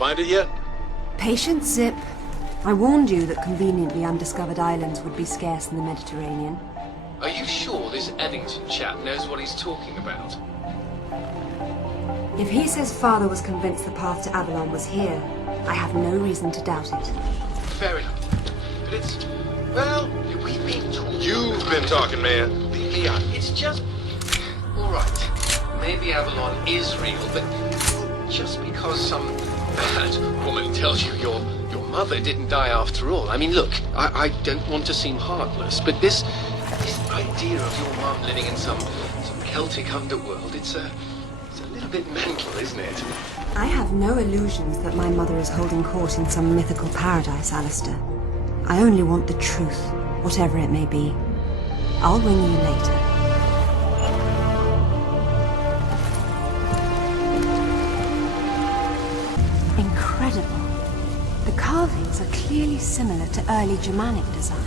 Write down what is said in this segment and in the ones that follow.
Find it yet? Patience, Zip. I warned you that conveniently undiscovered islands would be scarce in the Mediterranean. Are you sure this Eddington chap knows what he's talking about? If he says Father was convinced the path to Avalon was here, I have no reason to doubt it. Fair enough. But it's... well, we've been talking... You've been talking, man. Yeah, it's just... Alright, maybe Avalon is real, but just because some bad woman tells you your mother didn't die after all. I mean, look, I don't want to seem heartless, but this idea of your mum living in some Celtic underworld, it's a little bit mental, isn't it? I have no illusions that my mother is holding court in some mythical paradise, Alistair. I only want the truth, whatever it may be. I'll ring you later. Incredible. The carvings are clearly similar to early Germanic design,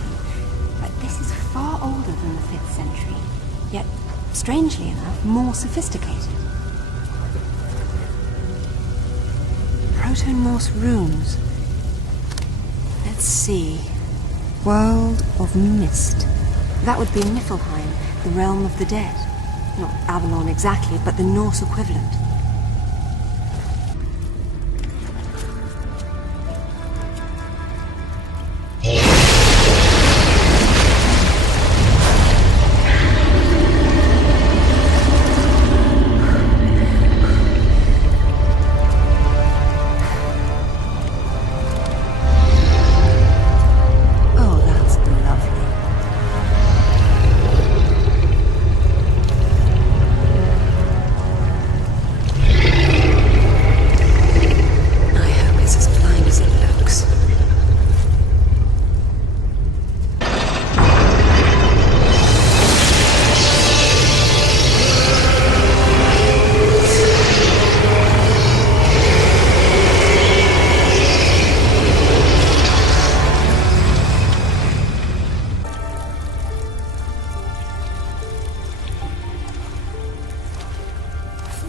but this is far older than the 5th century, yet, strangely enough, more sophisticated. Proto-Norse runes. Let's see. World of Mist. That would be Niflheim, the realm of the dead. Not Avalon exactly, but the Norse equivalent.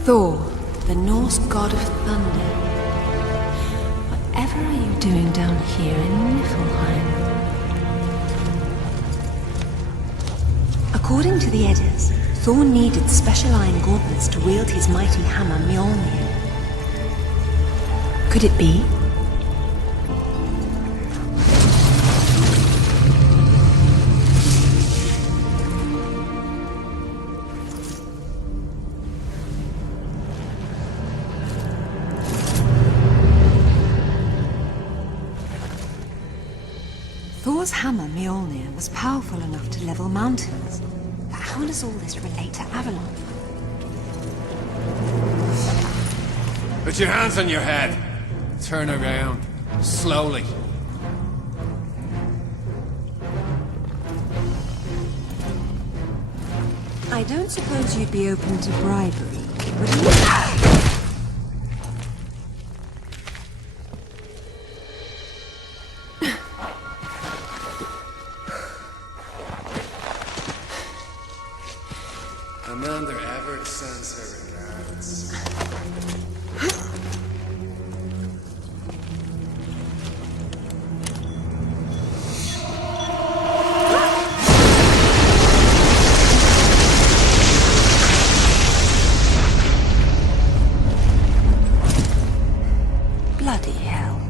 Thor, the Norse god of thunder. Whatever are you doing down here in Niflheim? According to the Eddas, Thor needed special iron gauntlets to wield his mighty hammer Mjolnir. Could it be? Thor's hammer, Mjolnir, was powerful enough to level mountains. But how does all this relate to Avalon? Put your hands on your head. Turn around. Slowly. I don't suppose you'd be open to bribery, would you? Amanda Everett sends her regards. Bloody hell.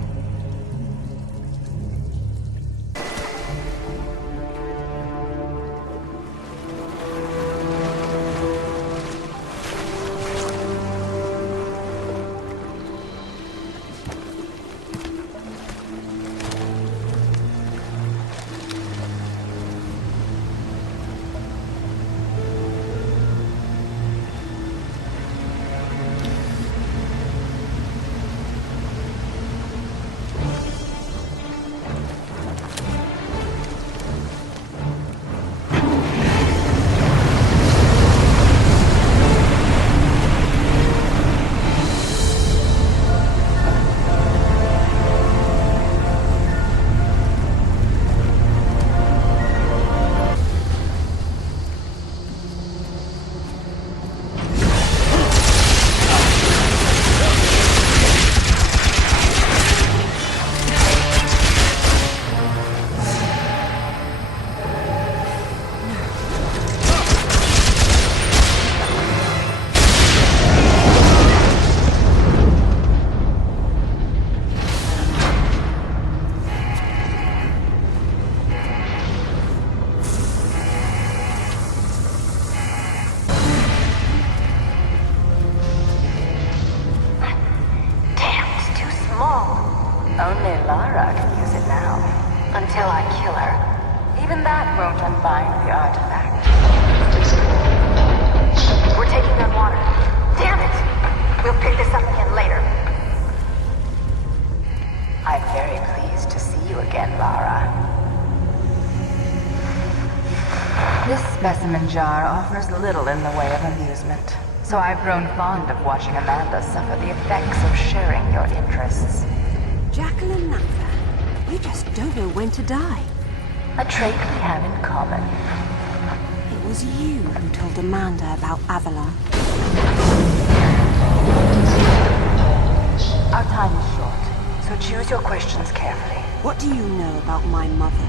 Even that won't unbind the artifact. We're taking on water. Damn it! We'll pick this up again later. I'm very pleased to see you again, Lara. This specimen jar offers little in the way of amusement, so I've grown fond of watching Amanda suffer the effects of sharing your interests. Jacqueline Nathan, you just don't know when to die. A trait we have in common. It was you who told Amanda about Avalon. Our time is short, so choose your questions carefully. What do you know about my mother?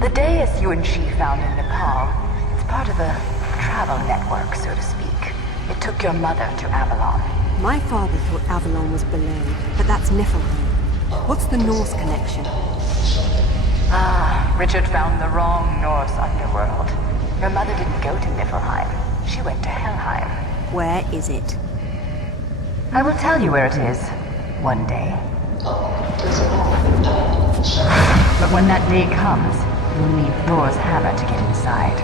The dais you and she found in Nepal, it's part of a travel network, so to speak. It took your mother to Avalon. My father thought Avalon was below, but that's Niflheim. What's the Norse connection? Ah, Richard found the wrong Norse underworld. Your mother didn't go to Niflheim. She went to Helheim. Where is it? I will tell you where it is, one day. But when that day comes, you'll need Thor's hammer to get inside.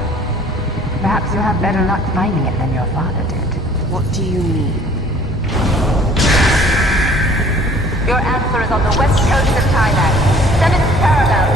Perhaps you'll have better luck finding it than your father did. What do you mean? Your answer is on the west coast of Thailand. 7th parallel.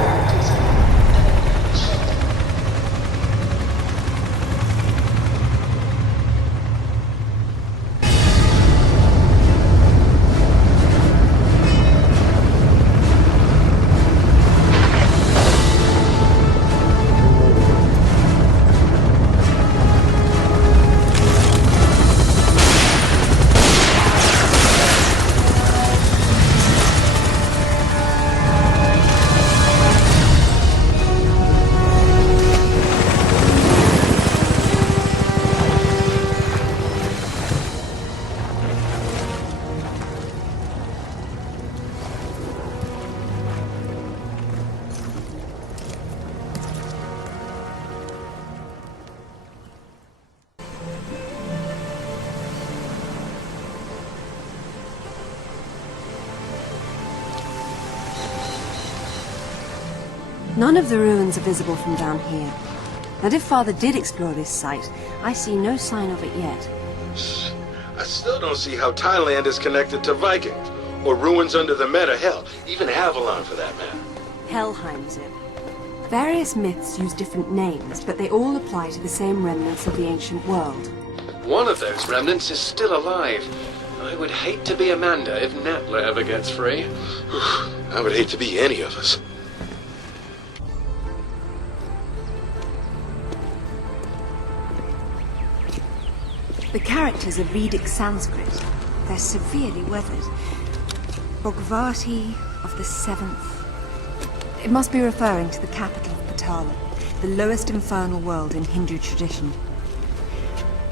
None of the ruins are visible from down here. And if Father did explore this site, I see no sign of it yet. I still don't see how Thailand is connected to Vikings, or ruins under the Meta, hell, even Avalon for that matter. Helheim's it. Various myths use different names, but they all apply to the same remnants of the ancient world. One of those remnants is still alive. I would hate to be Amanda if Natla ever gets free. I would hate to be any of us. The characters are Vedic Sanskrit. They're severely weathered. Bhagavati of the 7th. It must be referring to the capital of Patala, the lowest infernal world in Hindu tradition.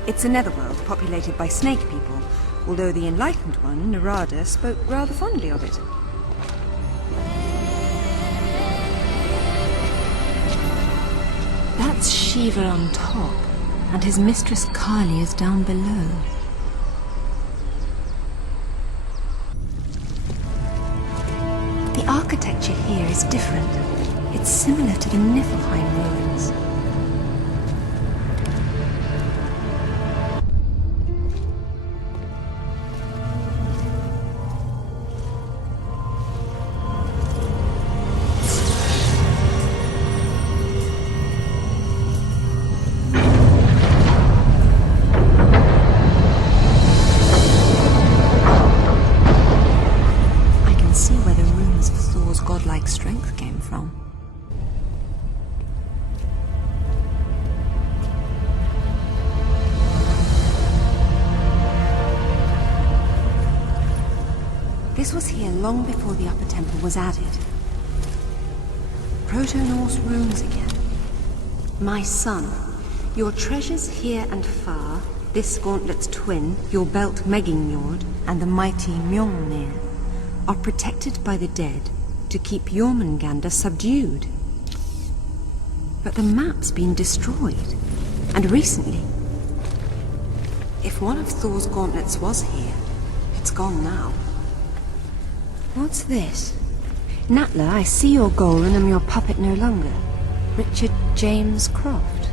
It's a netherworld populated by snake people, although the enlightened one, Narada, spoke rather fondly of it. That's Shiva on top, and his mistress Kali is down below. The architecture here is different. It's similar to the Niflheim ruins. Strength came from. This was here long before the Upper Temple was added. Proto-Norse runes again. My son, your treasures here and far, this gauntlet's twin, your belt Megingjord, and the mighty Mjolnir, are protected by the dead to keep Jormungandr subdued. But the map's been destroyed, and recently. If one of Thor's gauntlets was here, it's gone now. What's this? Natla, I see your goal and am your puppet no longer. Richard James Croft.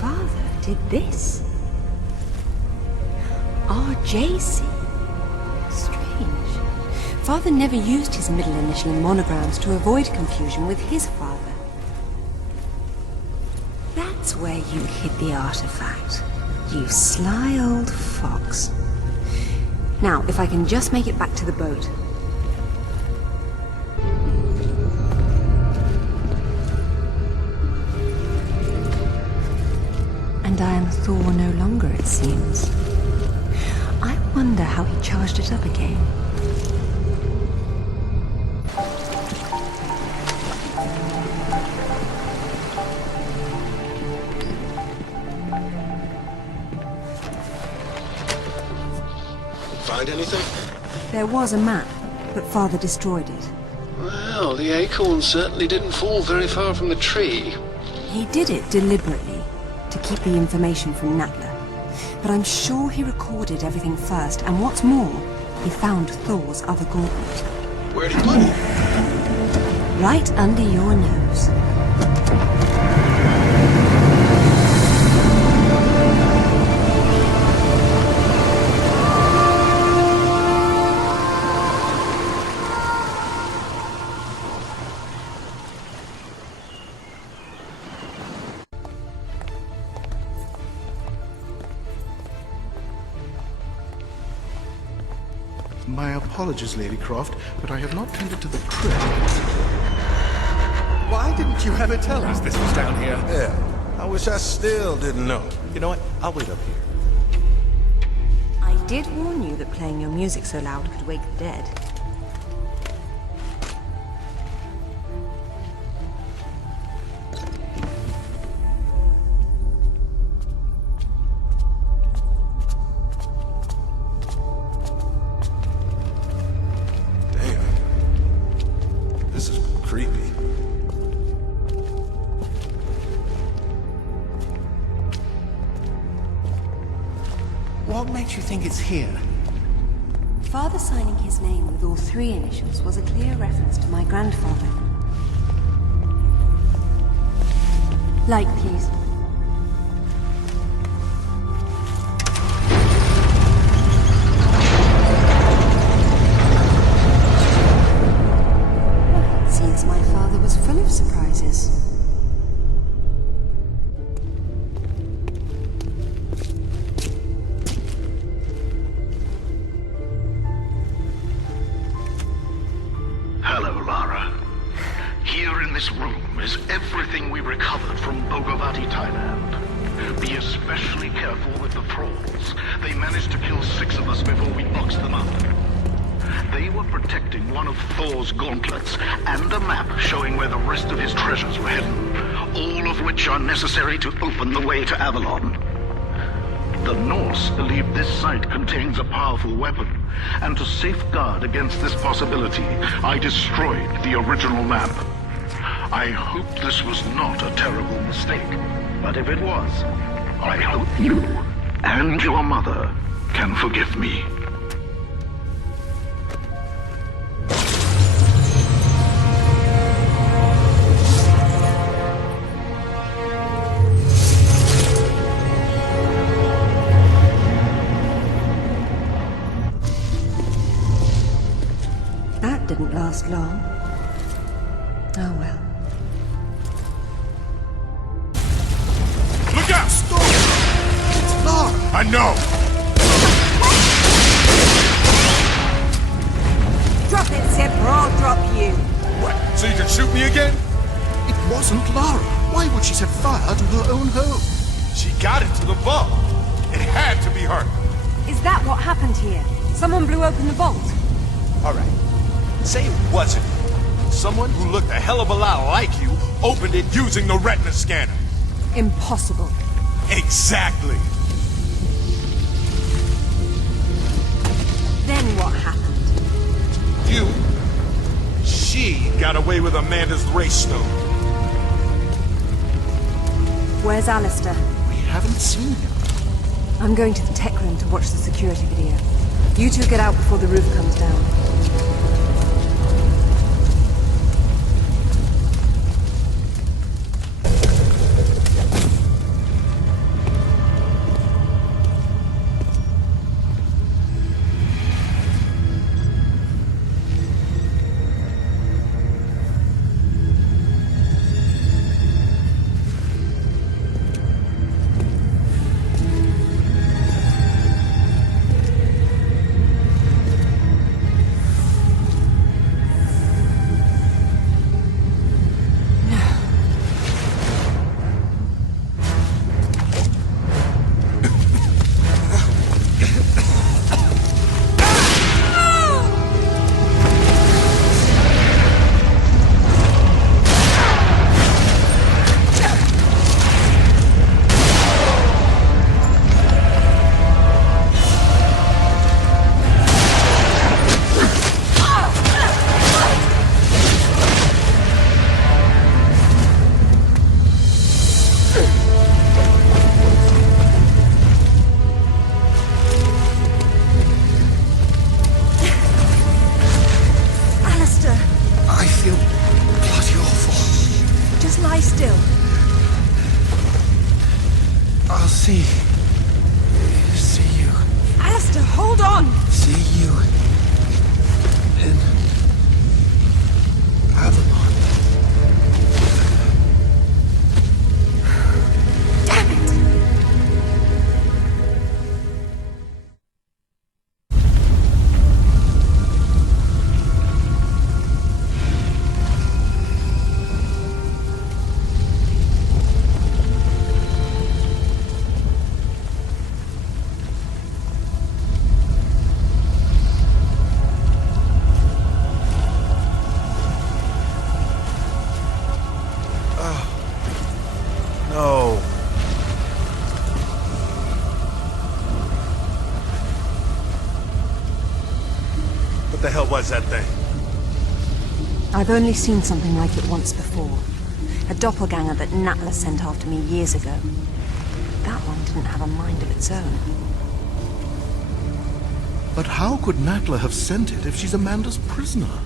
Father did this. RJC. Strange. Father never used his middle initial in monograms to avoid confusion with his father. That's where you hid the artifact. You sly old fox. Now, if I can just make it back to the boat. And I am Thor no longer, it seems. I wonder how he charged it up again. Find anything? There was a map, but Father destroyed it. Well, the acorn certainly didn't fall very far from the tree. He did it deliberately, to keep the information from Natla. But I'm sure he recorded everything first, and what's more, he found Thor's other gauntlet. Where'd he put it? Right under your nose. My apologies, Lady Croft, but I have not tended to the crypt. Why didn't you ever tell us this was down here? Yeah. I wish I still didn't know. You know what? I'll wait up here. I did warn you that playing your music so loud could wake the dead. What makes you think it's here? Father signing his name with all three initials was a clear reference to my grandfather. Light, please. Well, it seems my father was full of surprises. This room is everything we recovered from Bogavati, Thailand. Be especially careful with the thralls. They managed to kill 6 of us before we boxed them up. They were protecting one of Thor's gauntlets and a map showing where the rest of his treasures were hidden, all of which are necessary to open the way to Avalon. The Norse believe this site contains a powerful weapon, and to safeguard against this possibility, I destroyed the original map. I hope this was not a terrible mistake, but if it was, I hope you and your mother can forgive me. That didn't last long. Oh well. Look out! Stop! It's Lara! I know! Drop it, Zip, or I'll drop you. What, so you can shoot me again? It wasn't Lara. Why would she set fire to her own home? She got into the vault. It had to be her. Is that what happened here? Someone blew open the vault? Alright. Say it wasn't. Someone who looked a hell of a lot like you opened it using the retina scanner. Impossible. Exactly. Then what happened? She got away with Amanda's race stone. Where's Alistair? We haven't seen him. I'm going to the tech room to watch the security video. You two get out before the roof comes down. Lie still. I'll see you. Alistair, hold on! See you in Avalon. Damn it! No. What the hell was that thing? I've only seen something like it once before. A doppelganger that Natla sent after me years ago. That one didn't have a mind of its own. But how could Natla have sent it if she's Amanda's prisoner?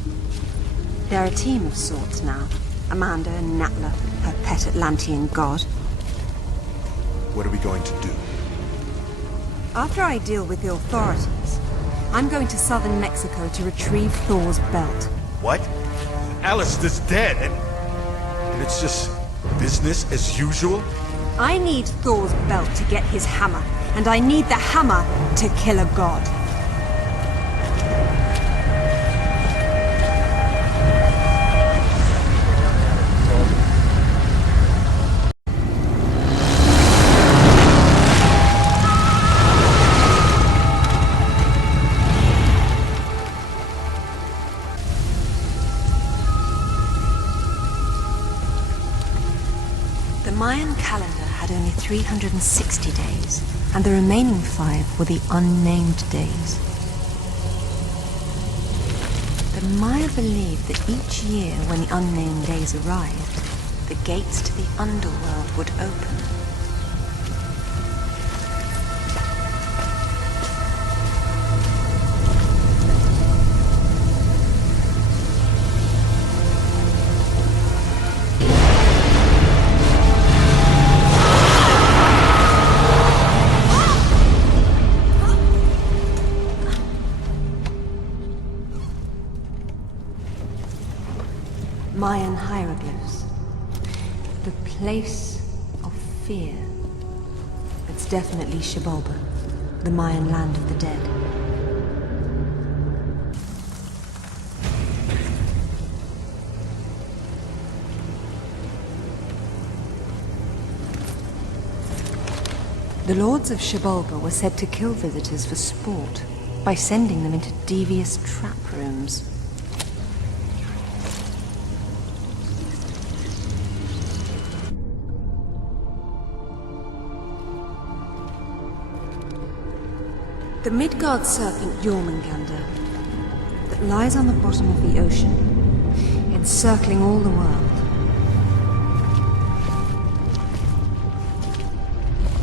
They're a team of sorts now. Amanda and Natla, her pet Atlantean god. What are we going to do? After I deal with the authorities, I'm going to southern Mexico to retrieve Thor's belt. What? Alistair's dead, and it's just business as usual? I need Thor's belt to get his hammer, and I need the hammer to kill a god. The Mayan calendar had only 360 days, and the remaining 5 were the unnamed days. The Maya believed that each year when the unnamed days arrived, the gates to the Underworld would open. Mayan hieroglyphs. The place of fear. It's definitely Xibalba, the Mayan land of the dead. The lords of Xibalba were said to kill visitors for sport by sending them into devious trap rooms. The Midgard serpent Jormungandr that lies on the bottom of the ocean, encircling all the world.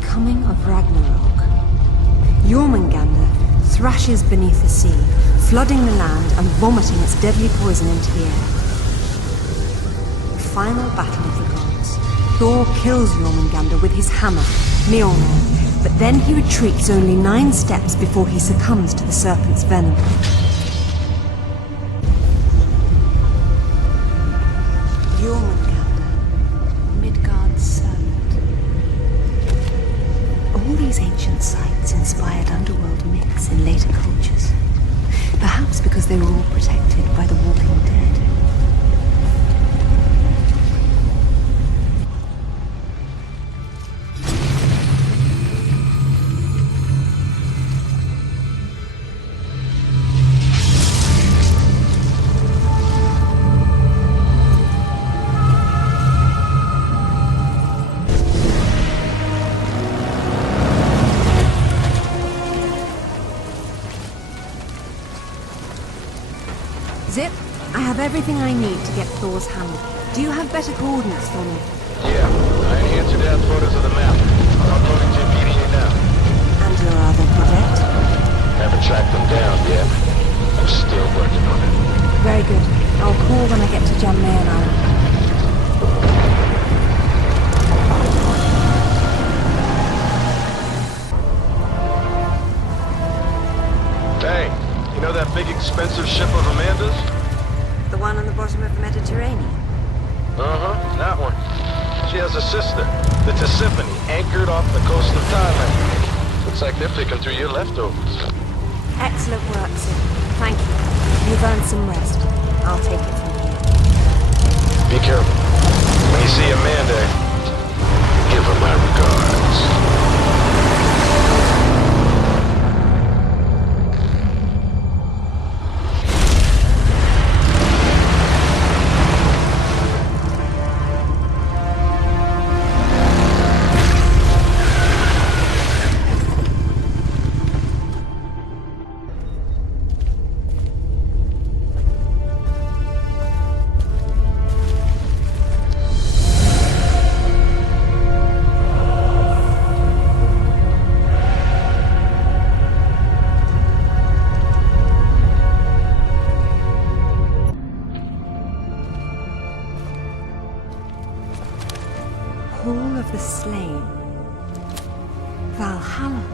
Coming of Ragnarok. Jormungandr thrashes beneath the sea, flooding the land and vomiting its deadly poison into the air. The final battle of the gods. Thor kills Jormungandr with his hammer, Mjolnir, but then he retreats only 9 steps before he succumbs to the serpent's venom. Jormungandr, Midgard's serpent. All these ancient sites inspired underworld myths in later cultures. Perhaps because they were all protected by the Walking Dead. Zip, I have everything I need to get Thor's hammer. Do you have better coordinates for me? Yeah, I enhanced down photos of the map. I'm uploading to immediately now. And your other project? Haven't tracked them down yet. I'm still working on it. Very good. I'll call when I get to Jan Mayen Island. she has a sister, the Tisiphone, anchored off the coast of Thailand. Looks like they're picking through your leftovers. Excellent work, sir. Thank you. You've earned some rest. I'll take it from here. Be careful. When you see Amanda, give her my regards. Hall of the Slain. Valhalla.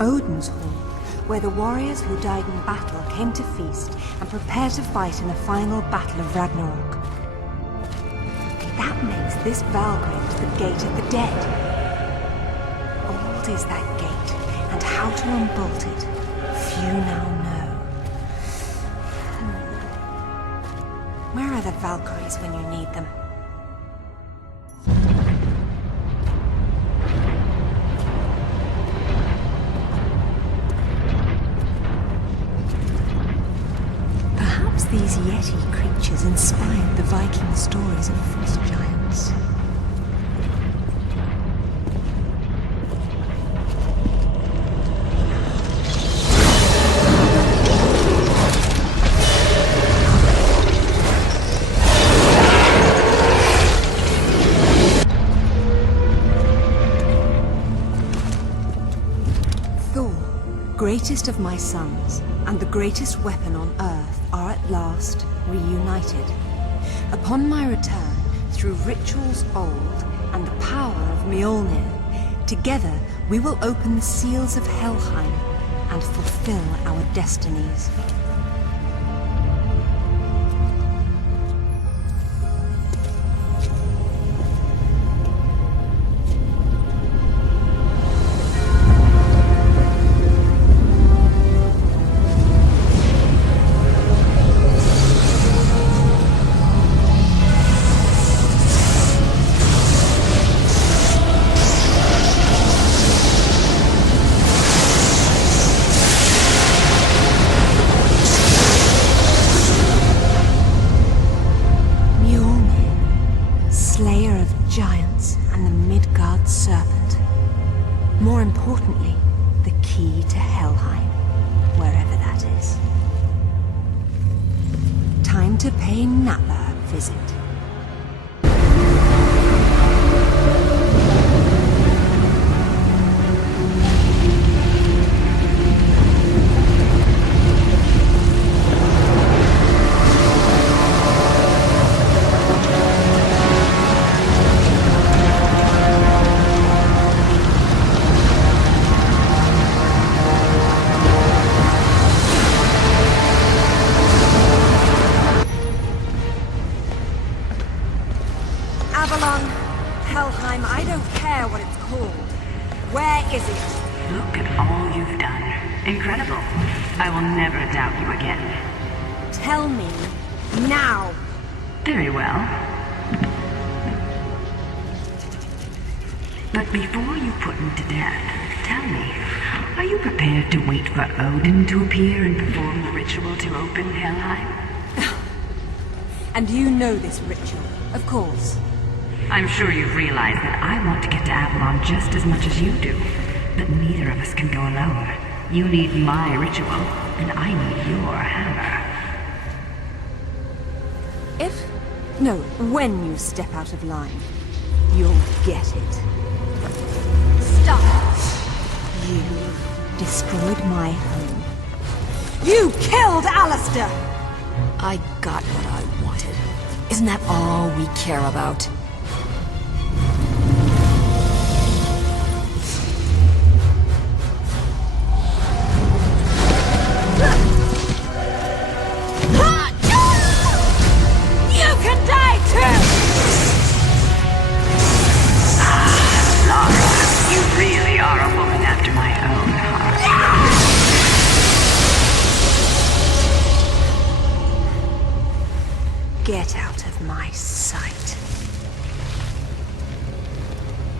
Odin's Hall, where the warriors who died in battle came to feast and prepare to fight in the final battle of Ragnarok. That makes this Valgrave the Gate of the Dead. Old is that gate, and how to unbolt it, few now know. Where are the Valkyries when you need them? These Yeti creatures inspired the Viking stories of frost giants. Thor, greatest of my sons, and the greatest weapon on earth, are at last reunited. Upon my return, through rituals old and the power of Mjolnir, together we will open the seals of Helheim and fulfill our destinies. More importantly, the key to Helheim, wherever that is. Time to pay Natla a visit. Helheim, I don't care what it's called. Where is it? Look at all you've done. Incredible. I will never doubt you again. Tell me, now. Very well. But before you put him to death, tell me, are you prepared to wait for Odin to appear and perform the ritual to open Helheim? And you know this ritual, of course. I'm sure you've realized that I want to get to Avalon just as much as you do. But neither of us can go alone. You need my ritual, and I need your hammer. When you step out of line, you'll get it. Stop! You destroyed my home. You killed Alistair! I got what I wanted. Isn't that all we care about? You can die too!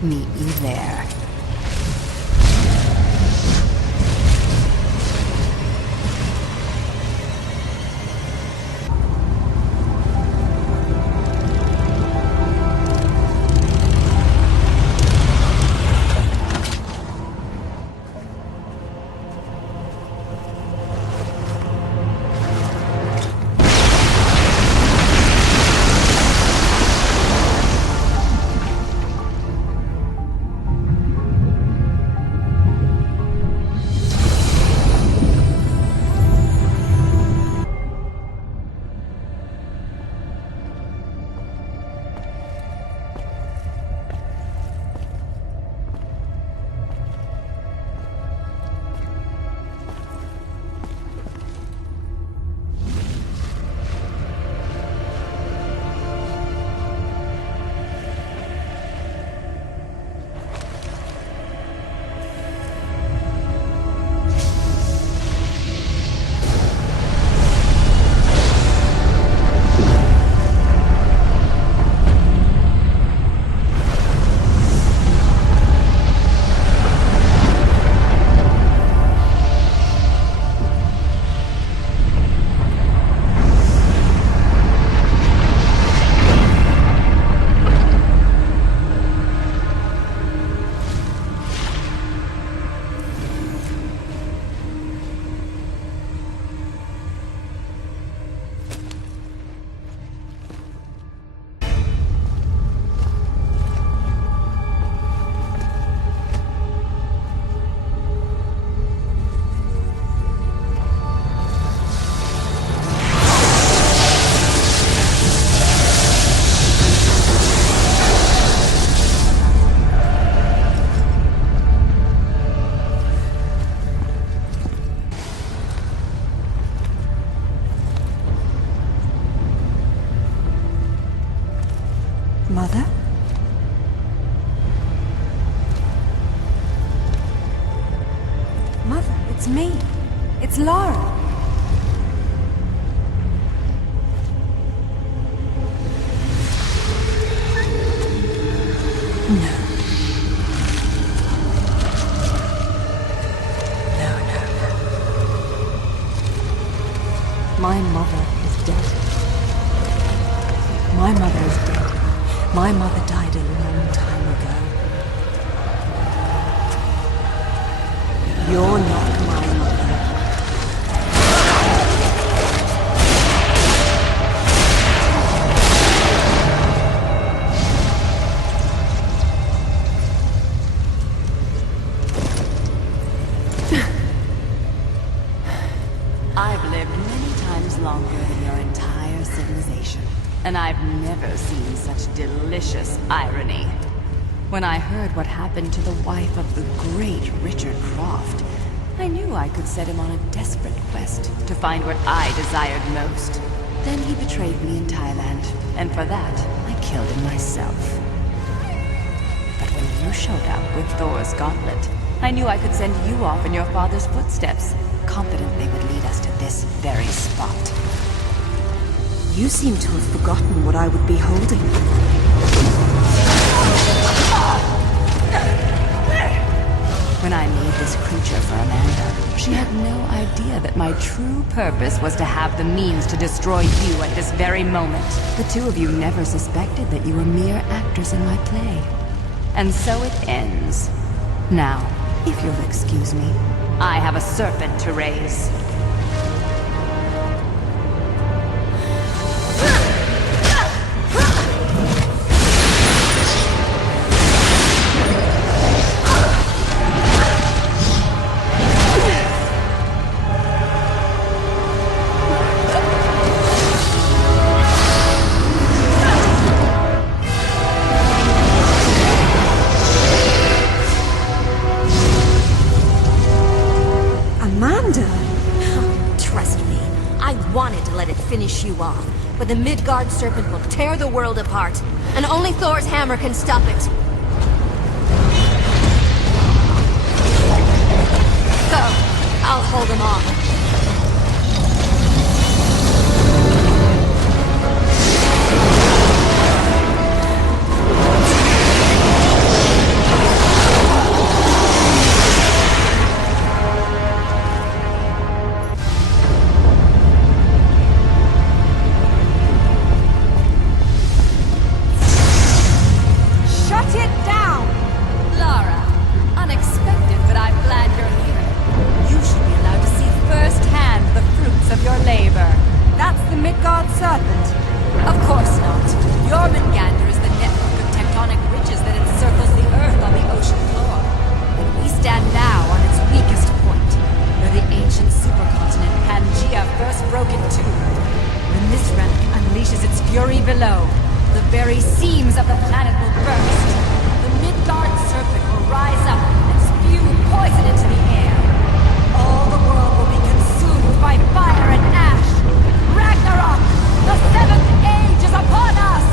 Meet you there. Mother? Mother, it's me. It's Lara. No. No. My mother is dead. My mother is dead. My mother died a long time ago. You're not my mother. I've lived many times longer than your entire civilization, and I've never seen such delicious irony. When I heard what happened to the wife of the great Richard Croft, I knew I could set him on a desperate quest to find what I desired most. Then he betrayed me in Thailand, and for that, I killed him myself. But when you showed up with Thor's gauntlet, I knew I could send you off in your father's footsteps, confident they would lead us to this very spot. You seem to have forgotten what I would be holding. When I made this creature for Amanda, she had no idea that my true purpose was to have the means to destroy you at this very moment. The two of you never suspected that you were mere actors in my play. And so it ends. Now, if you'll excuse me, I have a serpent to raise. Finish you off, but the Midgard serpent will tear the world apart, and only Thor's hammer can stop it. Go! I'll hold him off. the planet will burst. The Midgard serpent will rise up and spew poison into the air. All the world will be consumed by fire and ash. Ragnarok! The seventh age is upon us!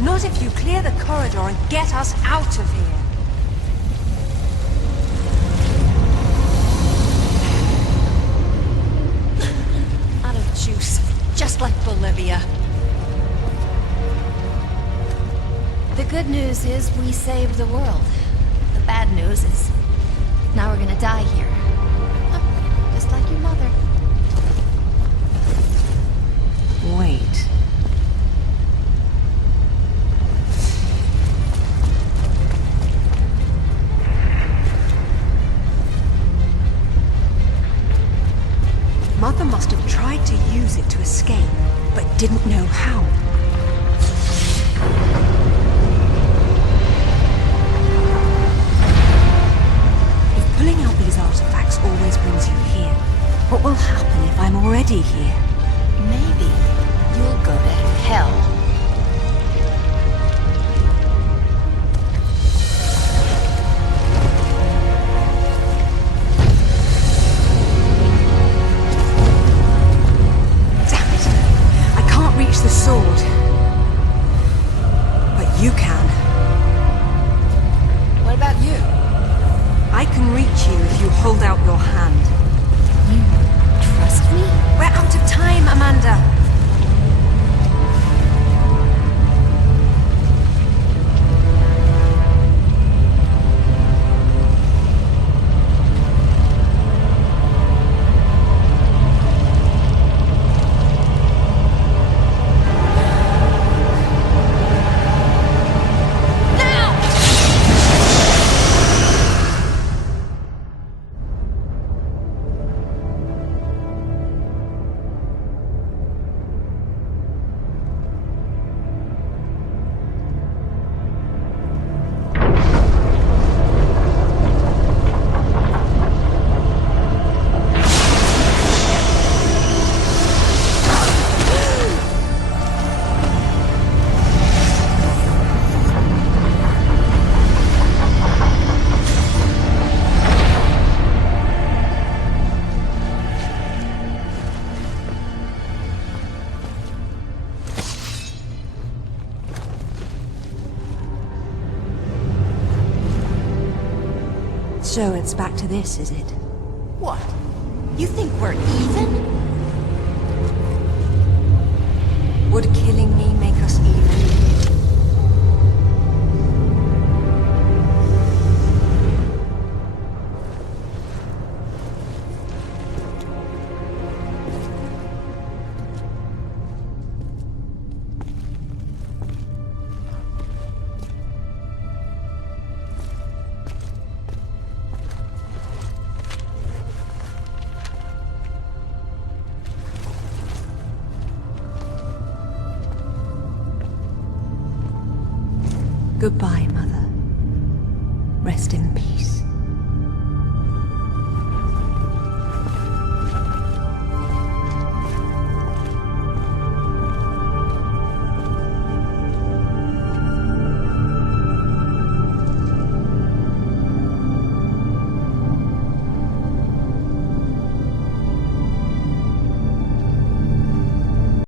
Not if you clear the corridor and get us out of here. Out of juice, just like Bolivia. The good news is we saved the world. The bad news is now we're gonna die here. Just like your mother. Wait. Mother must have tried to use it to escape, but didn't know how. If pulling out these artifacts always brings you here, what will happen if I'm already here? Maybe you'll go to hell. The sword. But you can. What about you? I can reach you if you hold out your hand. You trust me? We're out of time, Amanda. So it's back to this, is it? What? You think we're even? Would killing me make us even? Goodbye, Mother. Rest in peace.